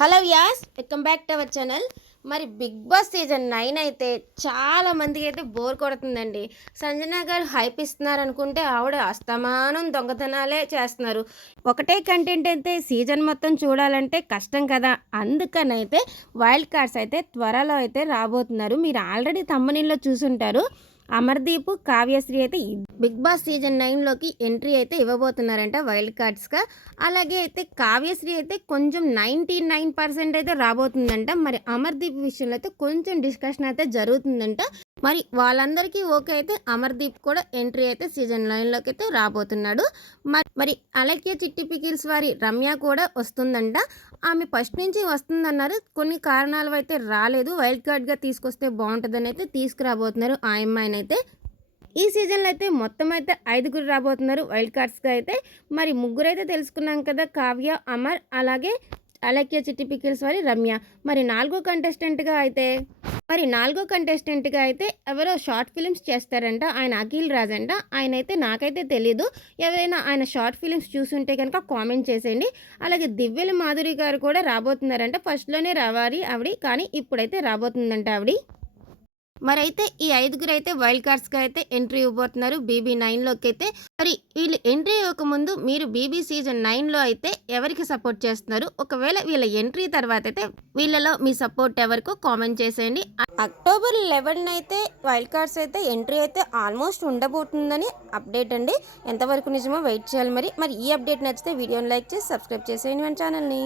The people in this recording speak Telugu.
Hello Vyas, welcome back to our channel. మరి బిగ్ బాస్ సీజన్ 9 అయితే చాలా మందికి అయితే బోర్ కొడుతుందండి. సంజన గారు హైప్ ఇస్తున్నారు అనుకుంటే ఆవిడ అస్తమానం దొంగతనాలే చేస్తున్నారు. ఒకటే కంటెంట్ అయితే సీజన్ మొత్తం చూడాలంటే కష్టం కదా. అందుకనైతే వైల్డ్ కార్డ్స్ అయితే త్వరలో అయితే రాబోతున్నారు. మీరు ఆల్రెడీ థంబ్‌నెయిల్‌లో చూసుంటారు. అమర్దీప్, కావ్యశ్రీ అయితే బిగ్ బాస్ సీజన్ 9లోకి ఎంట్రీ అయితే ఇవ్వబోతున్నారంట వైల్డ్ కార్డ్స్గా. అలాగే అయితే కావ్యశ్రీ అయితే కొంచెం 99% అయితే రాబోతుందంట. మరి అమర్దీప్ విషయంలో అయితే కొంచెం డిస్కషన్ అయితే జరుగుతుందంట. మరి వాళ్ళందరికీ ఓకే అయితే అమర్దీప్ కూడా ఎంట్రీ అయితే సీజన్ 9లోకి అయితే రాబోతున్నాడు. మరి అలాగే చిట్టి పికిల్స్ వారి రమ్య కూడా వస్తుందంట. ఆమె ఫస్ట్ నుంచి వస్తుందన్నారు. కొన్ని కారణాలు అయితే రాలేదు. వైల్డ్ కార్డ్గా తీసుకొస్తే బాగుంటుందని అయితే తీసుకురాబోతున్నారు ఆ అమ్మాయినైతే. ఈ సీజన్లో అయితే మొత్తం అయితే 5గురు రాబోతున్నారు వైల్డ్ కార్డ్స్గా అయితే. మరి ముగ్గురైతే తెలుసుకున్నాం కదా, కావ్య, అమర్, అలాగే అలక్య, చిట్టి పికిల్స్ వారి రమ్య. మరి నాలుగో కంటెస్టెంట్గా అయితే ఎవరో షార్ట్ ఫిలిమ్స్ చేస్తారంట. ఆయన అఖిల్ రాజ్ అంట. ఆయన అయితే నాకైతే తెలీదు. ఎవరైనా ఆయన షార్ట్ ఫిలిమ్స్ చూసుంటే కనుక కామెంట్ చేసేయండి. అలాగే దివ్యల మాధురి గారు కూడా రాబోతున్నారంట. ఫస్ట్లోనే రావాలి ఆవిడ, కానీ ఇప్పుడైతే రాబోతుందంట ఆవిడ. మరైతే ఈ 5గురు అయితే వైల్డ్ కార్డ్స్గా అయితే ఎంట్రీ ఇవ్వబోతున్నారు బీబీ 9లోకి అయితే. మరి వీళ్ళు ఎంట్రీ ఇవ్వకముందు మీరు బీబీ సీజన్ 9లో అయితే ఎవరికి సపోర్ట్ చేస్తున్నారు? ఒకవేళ వీళ్ళ ఎంట్రీ తర్వాత అయితే వీళ్ళలో మీ సపోర్ట్ ఎవరికో కామెంట్ చేసేయండి. అక్టోబర్ 11 అయితే వైల్డ్ కార్డ్స్ అయితే ఎంట్రీ అయితే ఆల్మోస్ట్ ఉండబోతుందని అప్డేట్ అండి. ఎంతవరకు నిజమో వెయిట్ చేయాలి. మరి ఈ అప్డేట్ నచ్చితే వీడియోని లైక్ చేసి సబ్స్క్రైబ్ చేసేయండి మన ఛానల్ని.